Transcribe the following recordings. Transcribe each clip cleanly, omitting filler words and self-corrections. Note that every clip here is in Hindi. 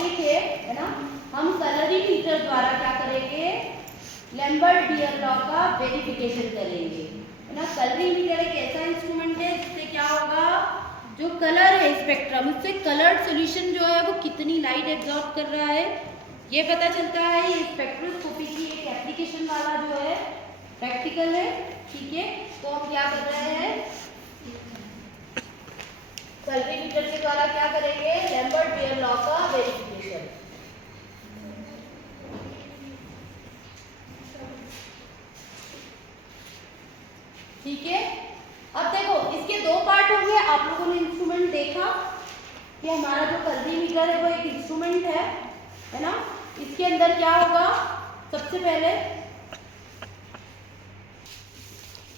टॉपिक है ना, हम कलरीमीटर द्वारा क्या करेंगे, लैम्बर्ट बीयर लॉ का वेरिफिकेशन करेंगे, है ना। कलरीमीटर एक ऐसा इंस्ट्रूमेंट है जिससे क्या होगा, जो कलर है स्पेक्ट्रम, उससे कलर्ड सॉल्यूशन जो है वो कितनी लाइट एब्जॉर्ब कर रहा है ये पता चलता है। ये स्पेक्ट्रोस्कोपी की एक एप्लीकेशन वाला जो है प्रैक्टिकल है, ठीक है। तो हम क्या कर रहे हैं, कलरीमीटर के द्वारा क्या करेंगे, लैम्बर्ट बीयर लॉ का वेरिफिकेशन। ठीक है। अब देखो इसके दो पार्ट होंगे। आप लोगों ने इंस्ट्रूमेंट देखा कि हमारा जो कलरीमीटर है वो एक इंस्ट्रूमेंट है ना। इसके अंदर क्या होगा, सबसे पहले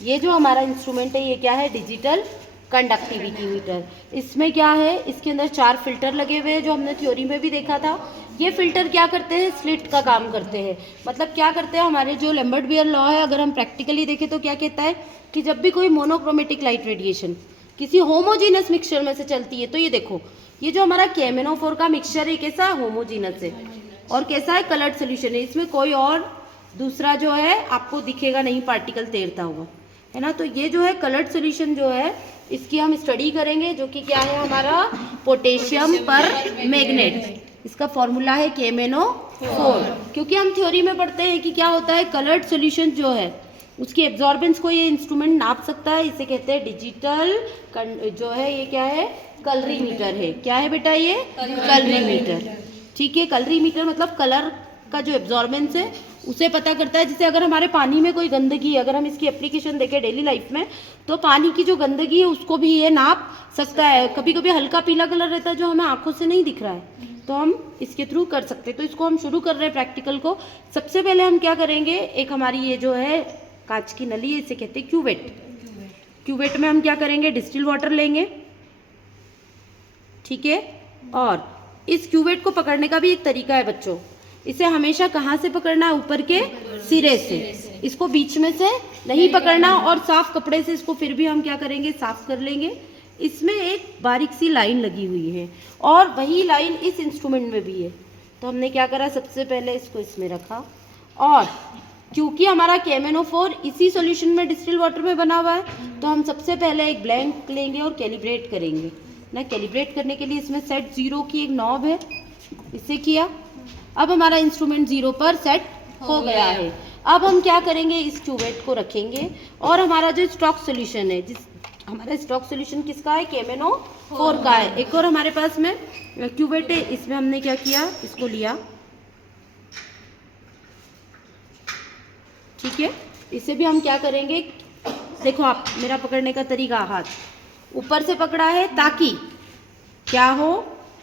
ये जो हमारा इंस्ट्रूमेंट है ये क्या है, डिजिटल कंडक्टिविटी मीटर। इसमें क्या है, इसके अंदर 4 फिल्टर लगे हुए हैं जो हमने थ्योरी में भी देखा था। ये फिल्टर क्या करते हैं, स्लिट का काम करते हैं। मतलब क्या करते हैं, हमारे जो लैम्बर्ट बीयर लॉ है अगर हम प्रैक्टिकली देखें तो क्या कहता है कि जब भी कोई मोनोक्रोमेटिक लाइट रेडिएशन किसी होमोजीनस मिक्सचर में से चलती है, तो ये देखो ये जो हमारा KMnO4 का मिक्सचर है कैसा है, होमोजीनस है और कैसा है, कलर्ड सोल्यूशन है। इसमें कोई और दूसरा जो है आपको दिखेगा नहीं पार्टिकल तैरता हुआ, है ना। तो ये जो है कलर्ड सॉल्यूशन जो है इसकी हम स्टडी करेंगे, जो कि क्या है हमारा पोटेशियम पर मैग्नेट। इसका फॉर्मूला है KMnO4। क्योंकि हम थ्योरी में पढ़ते हैं कि क्या होता है, कलर्ड सॉल्यूशन जो है उसकी एब्जॉर्बेंस को ये इंस्ट्रूमेंट नाप सकता है। इसे कहते हैं डिजिटल जो है ये क्या है, कलरीमीटर है। क्या है बेटा, ये कलरीमीटर, ठीक है। कलरीमीटर मतलब कलर का जो एब्जॉर्बेंस है उसे पता करता है। जैसे अगर हमारे पानी में कोई गंदगी है, अगर हम इसकी एप्लीकेशन देखें डेली लाइफ में, तो पानी की जो गंदगी है उसको भी ये नाप सकता है। कभी कभी हल्का पीला कलर रहता है जो हमें आंखों से नहीं दिख रहा है, तो हम इसके थ्रू कर सकते हैं। तो इसको हम शुरू कर रहे हैं प्रैक्टिकल को। सबसे पहले हम क्या करेंगे, एक हमारी ये जो है कांच की नली है, इसे कहते हैं क्यूवेट। क्यूवेट में हम क्या करेंगे, डिस्टिल वाटर लेंगे, ठीक है। और इस क्यूवेट को पकड़ने का भी एक तरीका है बच्चों। इसे हमेशा कहाँ से पकड़ना है, ऊपर के सिरे से। इसको बीच में से नहीं पकड़ना, और साफ कपड़े से इसको फिर भी हम क्या करेंगे, साफ कर लेंगे। इसमें एक बारीक सी लाइन लगी हुई है और वही लाइन इस इंस्ट्रूमेंट में भी है। तो हमने क्या करा, सबसे पहले इसको इसमें रखा, और क्योंकि हमारा KMnO4 इसी सॉल्यूशन में डिस्टिल वाटर में बना हुआ है, तो हम सबसे पहले एक ब्लैंक लेंगे और कैलिब्रेट करेंगे ना। कैलिब्रेट करने के लिए इसमें सेट 0 की एक नॉब है, इसे किया। अब हमारा इंस्ट्रूमेंट 0 पर सेट हो गया है। अब हम क्या करेंगे, इस क्यूवेट को रखेंगे और हमारा जो स्टॉक सॉल्यूशन है, जिस हमारा स्टॉक सॉल्यूशन किसका है, KMnO4 का है। एक और हमारे पास में क्यूवेट है, इसमें हमने क्या किया, इसको लिया, ठीक है। इसे भी हम क्या करेंगे, देखो आप मेरा पकड़ने का तरीका, हाथ ऊपर से पकड़ा है ताकि क्या हो,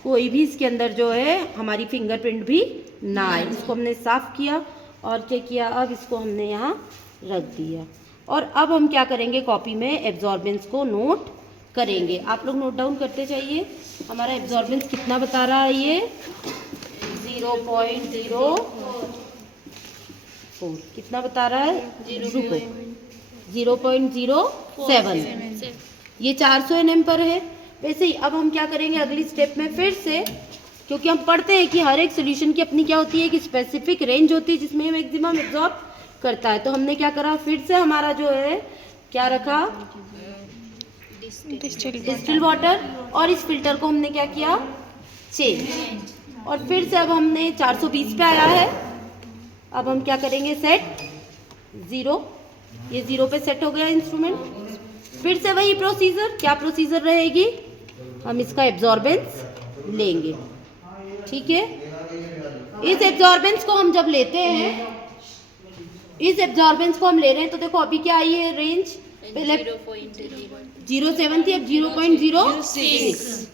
कोई भी इसके अंदर जो है हमारी फिंगरप्रिंट भी ना आए। इसको हमने साफ किया और क्या किया, अब इसको हमने यहाँ रख दिया। और अब हम क्या करेंगे, कॉपी में एब्जॉर्बेंस को नोट करेंगे। आप लोग नोट डाउन करते जाइए। हमारा एब्जॉर्बेंस कितना बता रहा है, ये 0.04 कितना बता रहा है, 0.07। ये 400 nm पर है। वैसे ही अब हम क्या करेंगे, अगली स्टेप में फिर से, क्योंकि हम पढ़ते हैं कि हर एक सोल्यूशन की अपनी क्या होती है, कि स्पेसिफिक रेंज होती है जिसमें मैक्सिमम एब्जॉर्ब करता है। तो हमने क्या करा, फिर से हमारा जो है क्या रखा, डिस्टिल वाटर, और इस फिल्टर को हमने क्या किया, चेंज। और फिर से अब हमने 420 पे आया है। अब हम क्या करेंगे, सेट 0, ये 0 पे सेट हो गया इंस्ट्रूमेंट। फिर से वही प्रोसीजर, क्या प्रोसीजर रहेगी, हम इसका एब्जॉर्बेंस लेंगे, ठीक है। इस एब्जॉर्बेंस को हम जब लेते हैं, इस एब्जॉर्बेंस को हम ले रहे हैं, तो देखो अभी क्या आई है रेंज, पहले 0.07 थी, अब 0.06,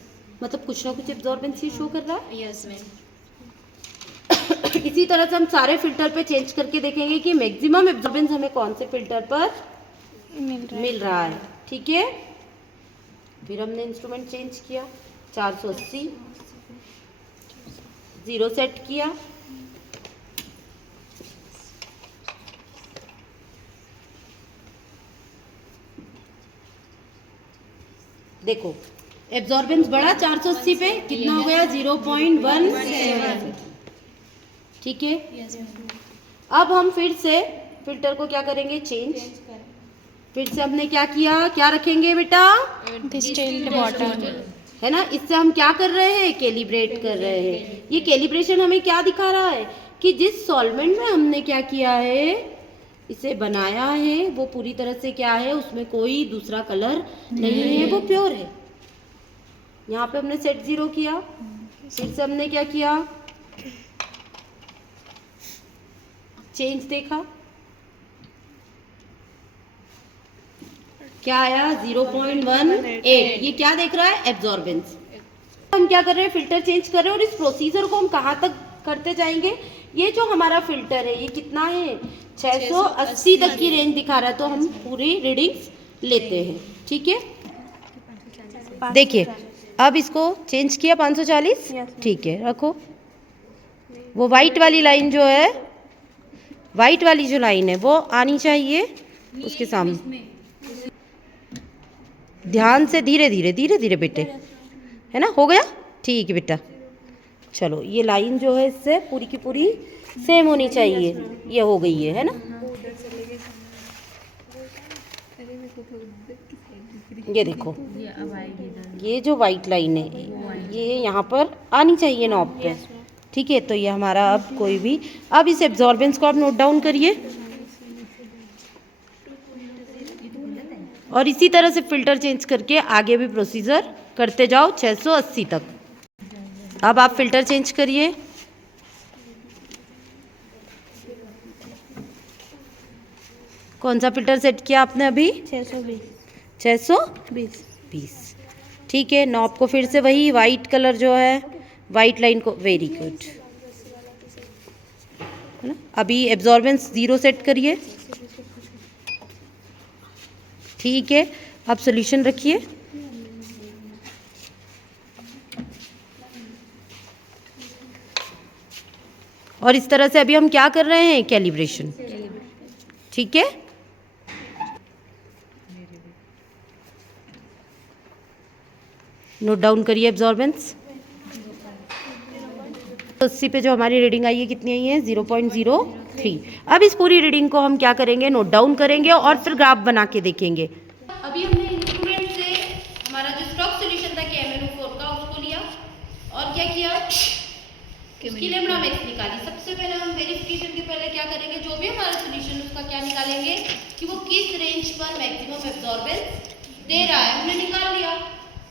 मतलब कुछ ना कुछ एब्जॉर्बेंस ही शो कर रहा है। Yes ma'am. इसी तरह से हम सारे फिल्टर पे चेंज करके देखेंगे कि मैक्सिमम एब्जॉर्बेंस हमें कौन से फिल्टर पर मिल रहा है, ठीक है। फिर हमने इंस्ट्रूमेंट चेंज किया, 480, 0 सेट किया, देखो एब्जॉर्बेंस बढ़ा 480 पे, कितना हो गया 0.17। ठीक है, अब हम फिर से फिल्टर को क्या करेंगे, चेंज। फिर से हमने क्या किया, क्या रखेंगे बेटा, डिस्टिल्ड वाटर, है ना। इससे हम क्या कर रहे हैं, कैलिब्रेट कर रहे हैं। ये कैलिब्रेशन हमें क्या दिखा रहा है कि जिस सॉल्वेंट में हमने क्या किया है, इसे बनाया है, वो पूरी तरह से क्या है, उसमें कोई दूसरा कलर नहीं है, वो प्योर है। यहाँ पे हमने सेट 0 किया, फिर से हमने क्या किया, चेंज देखा, क्या आया 0.18। ये क्या देख रहा है, एब्जॉर्बेंस। हम क्या कर रहे हैं, फिल्टर चेंज कर रहे हैं। और इस प्रोसीजर को हम कहाँ तक करते जाएंगे, ये जो हमारा फिल्टर है ये कितना है, 680 तक की रेंज दिखा रहा है, तो हम पूरी रीडिंग्स लेते हैं। ठीक है, देखिए अब इसको चेंज किया 540, ठीक है, रखो। वो वाइट वाली लाइन जो है, वाइट वाली जो लाइन है वो आनी चाहिए उसके सामने, ध्यान से, धीरे धीरे धीरे धीरे बेटे, है ना, हो गया, ठीक है बेटा। चलो ये लाइन जो है इससे पूरी की पूरी सेम होनी चाहिए, ये हो गई है ना। ये देखो, ये जो वाइट लाइन है ये यहाँ पर आनी चाहिए नॉब पे। ठीक है, तो ये हमारा अब कोई भी, अब इस एब्जॉर्बेंस को आप नोट डाउन करिए और इसी तरह से फिल्टर चेंज करके आगे भी प्रोसीजर करते जाओ 680 तक। अब आप फिल्टर चेंज करिए, कौन सा फिल्टर सेट किया आपने अभी, 620। ठीक है, नॉब को फिर से वही वाइट कलर जो है, वाइट लाइन को, वेरी गुड, है ना। अभी एब्जॉर्बेंस 0 सेट करिए, ठीक है। अब सॉल्यूशन रखिए, और इस तरह से अभी हम क्या कर रहे हैं, कैलिब्रेशन। ठीक है, नोट डाउन करिए एब्जॉर्बेंस। 80 पे जो हमारी रीडिंग आई है, कितनी आई है, 0.03। अब इस पूरी रीडिंग को हम क्या करेंगे, नोट डाउन करेंगे और फिर ग्राफ बना के देखेंगे। अभी हमने इंस्ट्रूमेंट से हमारा जो स्टॉक सॉल्यूशन था KMnO4 का, उसको लिया और क्या किया, उसकी लेमड़ा मैक्स निकाली। सबसे पहले हम वेरिफिकेशन के पहले क्या करेंगे, जो भी हमारा सॉल्यूशन उसका क्या निकालेंगे कि वो किस रेंज पर मैक्सिमम एब्जॉर्बेंस दे रहा है। हमने निकाल लिया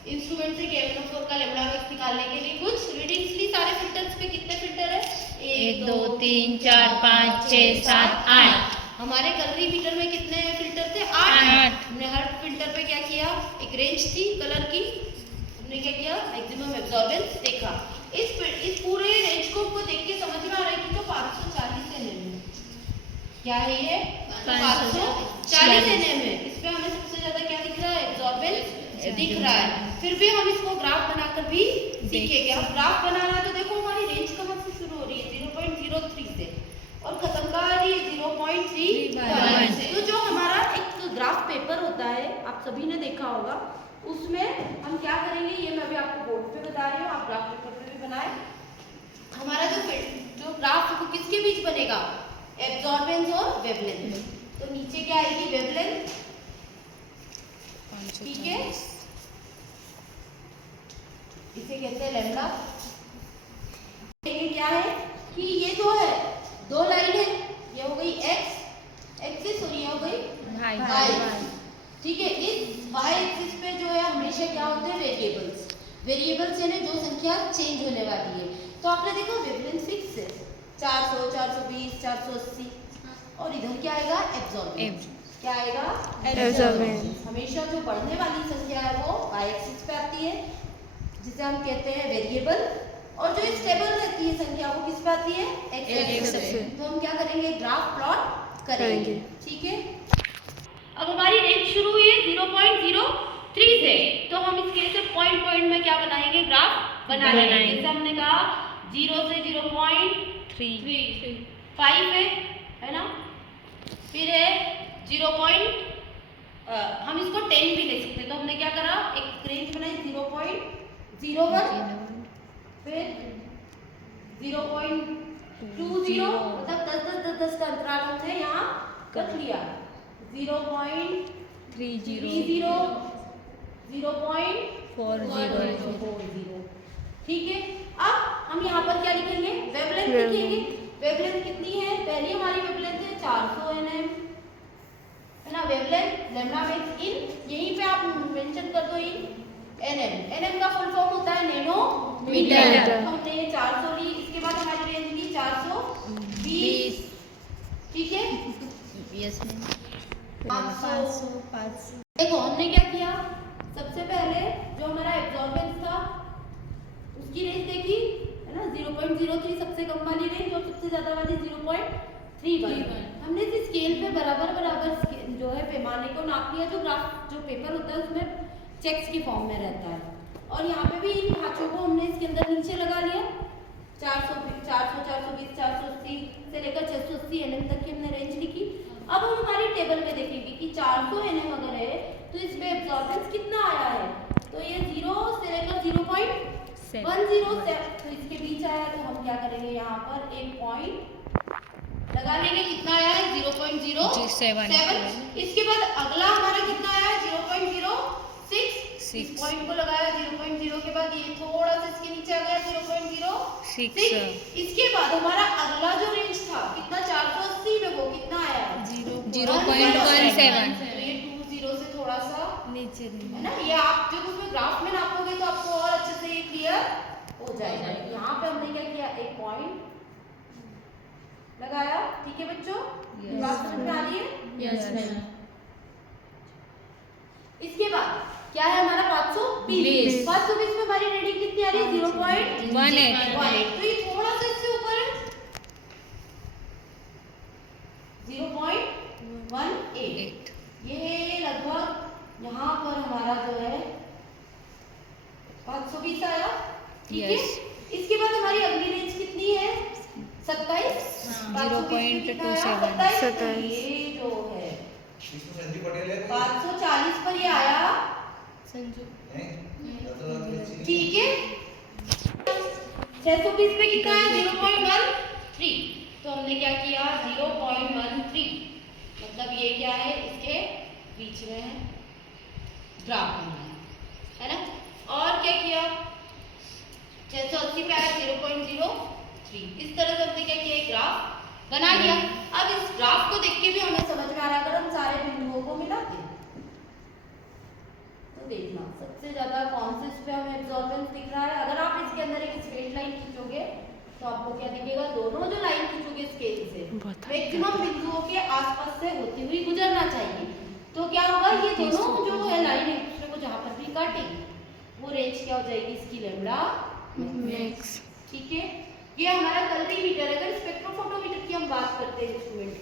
इंस्ट्रूमेंट से KMnO4 का लेमड़ा मैक्स निकालने के लिए कुछ रीडिंग्स ली। सारे फिल्टर्स पे कितने फिल्टर है, 1 2 3 4 5 6 7 8। हमारे कलरी मीटर में कितने फिल्टर थे, 8। हमने हर फिल्टर पे क्या किया, एक रेंज थी कलर की, हमने क्या किया, मैक्सिमम एब्जॉर्बेंस देखा। इस पूरे रेंज को आपको देख के समझ में आ रहा है कि तो 540 nm क्या है, ये 540 nm है। इस पे हमें सबसे ज्यादा क्या दिख रहा है, एब्जॉर्बेंस दिख रहा है। फिर भी हम इसको ग्राफ बनाकर भी सीखेंगे। अब ग्राफ बनाना है तो देखो हमारी रेंज कहाँ से शुरू हो रही है, 0.03 से, और खत्म कहाँ आ रही है, 0.31 से। तो जो हमारा एक ग्राफ पेपर होता है, आप सभी ने देखा होगा, उसमें हम क्या करेंगे, ये मैं अभी आपको बोर्ड पे बता रही हूँ, आप ग्राफ पेपर पे भी बनाए। हमारा जो ग्राफ है वो किसके बीच बनेगा, एब्जॉर्बेंस और वेवलेंथ। तो नीचे क्या आएगी, वेवलेंथ, ठीक है, इसे कहते हैं लैम्डा। ये क्या है कि ये जो है दो लाइन है, ये हो गई एक्स एक्सिस और ये हो गई वाई। ठीक है, इस वाई एक्सिस पे जो है हमेशा क्या होते हैं, वेरिएबल्स यानी जो संख्या चेंज होने वाली है। तो आपने देखा वेवलेंथ फिक्स है 400 420 480, और इधर क्या आएगा, एब्जॉर्बेंस। क्या आएगा, एब्जॉर्बेंस। हमेशा जो बढ़ने वाली संख्या है वो वाई एक्सिस पे आती है, जिसे हम कहते हैं वेरिएबल, और जो स्टेबल रहती है संख्या वो किस पे आती है, एक्स पे। तो हम क्या करेंगे, ग्राफ प्लॉट करेंगे। ठीक है, अब हमारी रेंज शुरू हुई है 0.03 से, तो हम इसके से पॉइंट में क्या बनाएंगे, ग्राफ बनाएंगे। जैसे हमने कहा 0 से 0.35 है ना, फिर है 0.5 हम इसको 10 भी ले सकते हैं। तो हमने क्या करा, एक रेंज बनाई 0.01, फिर 0.20, मतलब 10 का अंतराल हमने यहाँ रख लिया। 0.30, 0.40, ठीक है। अब हम यहाँ पर क्या लिखेंगे, वेवलेंथ लिखेंगे। वेवलेंथ कितनी है, पहली हमारी वेवलेंथ है 400 nm, है ना। वेवलेंथ लैम्डा मैक्स इन, यहीं पे आप मेंशन कर दो इन nm। nm का फुल फॉर्म होता है नैनोमीटर। तो हमने ये 400 ली, इसके बाद हमारी रेंज ली 420, ठीक है। Yes ma'am. 500। देखो हमने क्या किया, सबसे पहले जो हमारा एब्जॉर्बेंस था उसकी रेंज देखी, है ना। 0.03 सबसे कम वाली रेंज और सबसे ज्यादा वाली 0.31। हमने इस स्केल पे बराबर जो है पैमाने को नाप लिया। जो ग्राफ जो पेपर होता है उसमें चेक्स की फॉर्म में रहता है। और यहाँ पे भी इन खांचों को हमने इसके अंदर नीचे लगा लिया। 400, 420, 480 से लेकर 680 nm तक की हमने रेंज लिखी। अब हम हमारी टेबल में देखेंगे कि 400 nm अगर है तो इसमें एब्जॉर्बेंस कितना आया है। तो ये 0 से लेकर 0.107, तो इसके बीच आया। तो हम क्या करेंगे, यहाँ पर एक पॉइंट लगा लेंगे। कितना आया है, 0.07। इसके बाद अगला हमारा कितना आया है, 0.06। इस पॉइंट को लगाया 0.0 के बाद ये थोड़ा सा इसके नीचे आ गया 0.06। इसके बाद हमारा अगला जो रेंज था कितना, 480 में वो कितना आया, 0.17। तो ये 20 से थोड़ा सा नीचे है ना। ये आप जब उसमें ग्राफ में नापोगे तो आपको और अच्छे से ये क्लियर हो जाएगा। यहाँ पे हमने क्या किया, एक पॉइंट लगाया, ठीक है बच्चों। बात समझ में आ रही है? Yes ma'am. इसके बाद क्या है हमारा 520। 520 में हमारी रीडिंग कितनी आ रही है, 0.18। तो ये थोड़ा सा इससे ऊपर है, 0.18। ये लगभग यहाँ पर हमारा जो है 520 आया, ठीक है। इसके बाद हमारी अगली रेंज कितनी है, 27। 0.27। ये जो है 540 पर ये आया, ठीक है। 620 पे कितना है, 0.13। तो हमने क्या किया, 0.13, मतलब ये क्या है, इसके बीच में है, ग्राफ है ना। और क्या किया, 680 पे आया 0.03। इस तरह से हमने क्या किया, एक ग्राफ बना लिया। अब इस ग्राफ को देख के भी हमें समझ में आ रहा है, अगर हम सारे बिंदुओं को मिलाते तो देखना सबसे ज्यादा कौन से इस पे हमें एब्जॉर्बेंस दिख रहा है। अगर आप इसके अंदर एक स्ट्रेट लाइन खींचोगे तो आपको क्या दिखेगा, दोनों जो लाइन खींचोगे स्केल से मैक्सिमम बिंदुओं के आसपास से होती हुई गुजरना चाहिए। तो क्या होगा, ये दोनों जो है लाइन एक दूसरे को जहां पर भी काटेगी वो रेंज क्या हो जाएगी, इसकी लैम्डा मैक्स, ठीक है। ये हमारा कलरीमीटर। अगर स्पेक्ट्रोफोटोमीटर की हम बात करते हैं इंस्ट्रूमेंट की,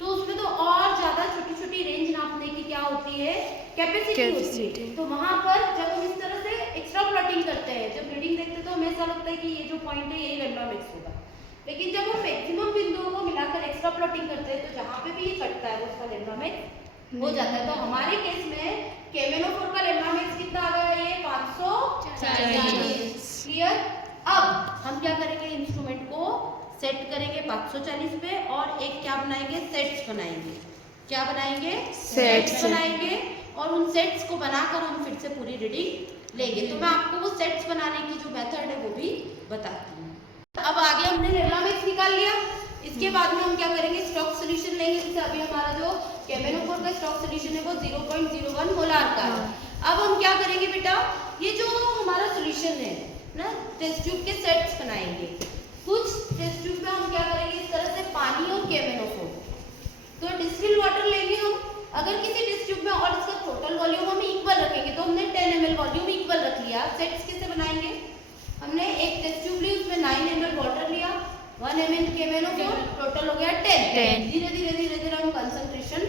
तो उसमें तो और ज्यादा छोटी छोटी रेंज नापने की क्या होती है, कैपेसिटी होती है। तो वहां पर जब हम इस तरह से एक्स्ट्रा प्लॉटिंग करते हैं, जब रीडिंग देखते हैं तो हमें ऐसा लगता है कि ये जो पॉइंट है यही लैम्डा मैक्स होगा। लेकिन जब हम मैक्सिमम बिंदुओं को मिलाकर एक्स्ट्रा प्लॉटिंग करते हैं तो जहाँ पे भी ये कटता है वो उसका लैम्डा मैक्स हो जाता है। तो हमारे केस में केमेनोफोर का लैम्डा मैक्स कितना आ गया, ये 540। क्लियर। अब हम क्या करेंगे, इंस्ट्रूमेंट को सेट करेंगे 540 पे और एक क्या बनाएंगे, सेट्स बनाएंगे। क्या बनाएंगे, सेट्स बनाएंगे। और उन सेट्स को बनाकर हम फिर से पूरी रीडिंग लेंगे। तो मैं आपको वो सेट्स बनाने की जो मेथड है वो भी बताती हूँ। अब आगे हमने लैम्डा मैक्स निकाल लिया। इसके बाद में हम क्या करेंगे, स्टॉक सोल्यूशन लेंगे। जैसे अभी हमारा जो केमेनोफोर का स्टॉक सोल्यूशन है वो 0.01 मोलार का है। अब हम क्या करेंगे बेटा, ये जो हमारा सोल्यूशन है ना, टेस्ट ट्यूब के सेट्स बनाएंगे। कुछ टेस्ट ट्यूब में हम क्या करेंगे, इस तरह से पानी और केमेनोफोर, तो डिस्टिल्ड वाटर लेंगे हम। अगर किसी टेस्ट ट्यूब में और इसका टोटल वॉल्यूम हम इक्वल रखेंगे तो हमने 10 ml वॉल्यूम इक्वल रख लिया। सेट्स कैसे बनाएंगे, हमने एक टेस्ट ट्यूब ली, उसमें 9 ml वाटर लिया, 1 ml केमेनोफोर, टोटल हो गया 10। धीरे धीरे हम कंसंट्रेशन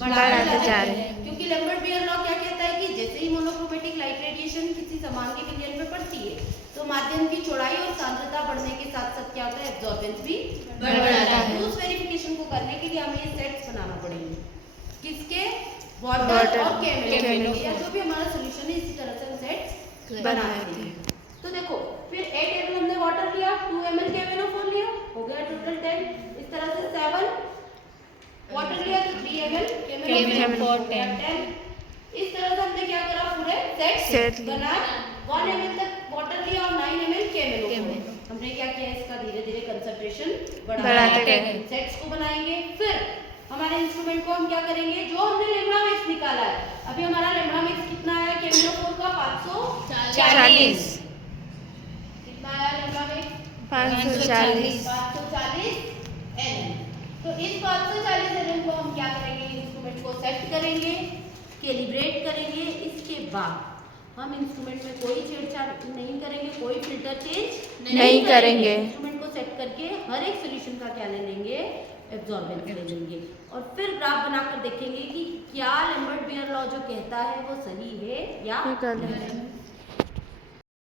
बढ़ाते जा रहे हैं, क्योंकि लैम्बर्ट बीयर लॉ क्या कहता है कि जैसे ही मोनोक्रोमेटिक लाइट रेडिएशन किसी सामान के विलयन में पड़ती है तो माध्यम की चौड़ाई और सांद्रता बढ़ने के साथ साथ क्या होता है, एब्जॉर्बेंस भी बढ़ जाता है। उस वेरिफिकेशन को करने के लिए हमें ये सेट्स बनाना पड़ेंगे। किसके, वाटर और केमिनो केमिनो या जो भी हमारा सोल्यूशन है इसी तरह से हम सेट्स बनाते हैं। तो देखो फिर 8 ml हमने वाटर लिया, 2 ml केमिनोफोर लिया, हो गया टोटल 10। इस तरह से 7 वाटर लिया तो 3 ml केमिनोफोर 10। इस तरह से हमने क्या करा, पूरे सेट बनाए। 1 ml तक वाटर लिया और 9 ml केमिनोफोर। हमने क्या किया, इसका धीरे धीरे कंसंट्रेशन बढ़ाते गए। सेट्स को बनाएंगे, फिर हमारे इंस्ट्रूमेंट को हम क्या करेंगे, जो हमने लेमड़ा मिक्स निकाला है, अभी हमारा लेमड़ा मिक्स कितना है केमिनोफोर का 540। कितना आया लेमड़ा मिक्स 540 ml। तो इस 540 ml को हम क्या करेंगे, इंस्ट्रूमेंट को सेट करेंगे, कैलिब्रेट करेंगे। इसके बाद हम इंस्ट्रूमेंट में कोई छेड़छाड़ नहीं करेंगे, कोई फिल्टर चेंज नहीं करेंगे। इंस्ट्रूमेंट को सेट करके हर एक सोल्यूशन का क्या ले लेंगे, एब्जॉर्बेंस ले लेंगे, और फिर ग्राफ बनाकर देखेंगे कि क्या लैम्बर्ट बेयर लॉ जो कहता है वो सही है या गलत नहीं। है।